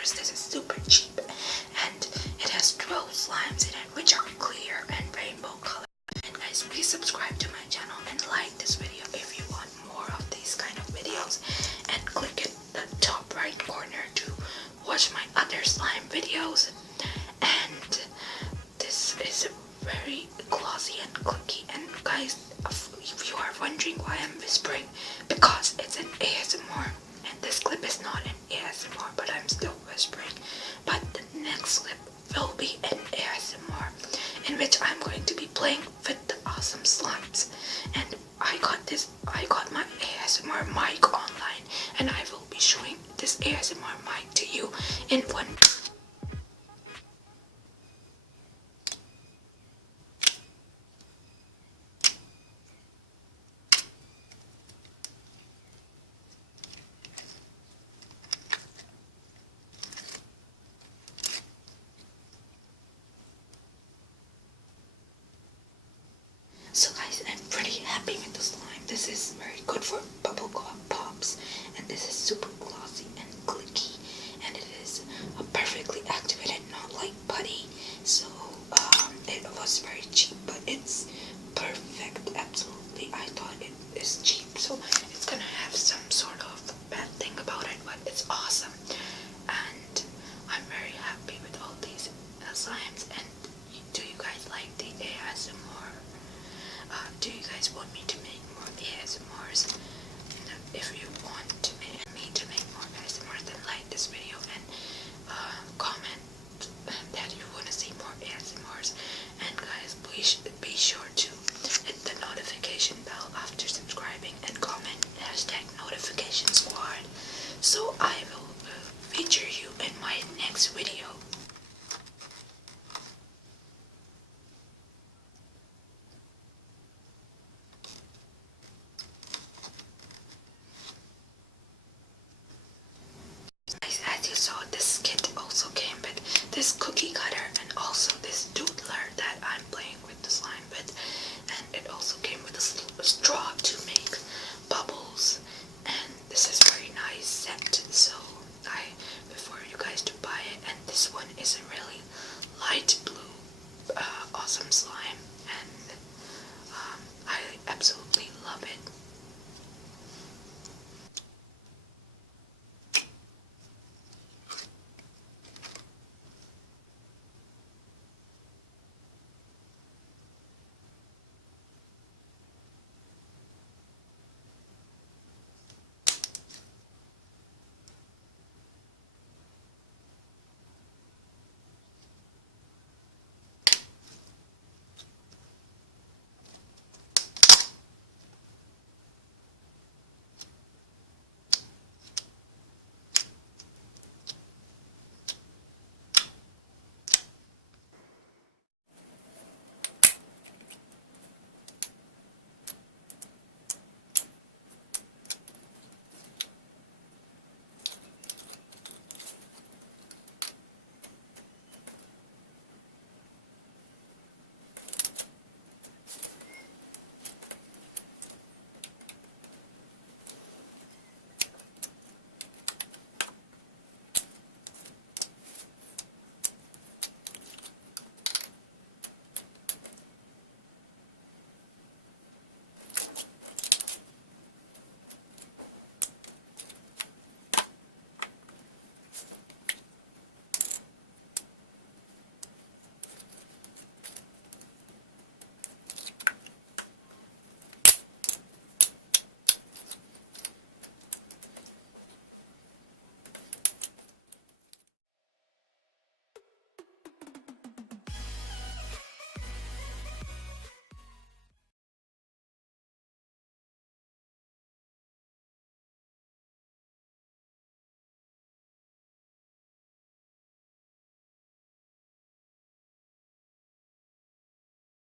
$5. This is super cheap, and it has 12 slimes in it, which are clear and rainbow color. And guys, please subscribe to my channel and like this video if you want more of these kind of videos, and click at the top right corner to watch my other slime videos. And this is very glossy and clicky. And guys, if you are wondering why I'm whispering, because it's an ASMR, and this clip is not an ASMR, but I'm still whispering. But the next clip will be an ASMR, in which I'm going to be playing with the awesome slimes. And I got my ASMR mic online, and I will be showing this ASMR mic to you in one. So guys, I'm pretty happy with the slime. This is very good for bubblegum pops, and this is super glossy and clicky, and it is a perfectly activated, not like putty. So it was very cheap, but it's perfect. Absolutely, I thought it is cheap, so it's gonna have some sort of bad thing about it, but it's awesome, and I'm very happy with all these slimes. And do you guys like the ASMR? Do you guys want me to make more ASMRs? If you want me to make more ASMRs, then like this video and comment that you want to see more ASMRs. And guys, please be sure to hit the notification bell after subscribing and comment #notification squad, so I will feature you in my next video. As you saw, this kit also came with this cookie cutter and also this doodler that I'm playing with the slime with, and it also came with a straw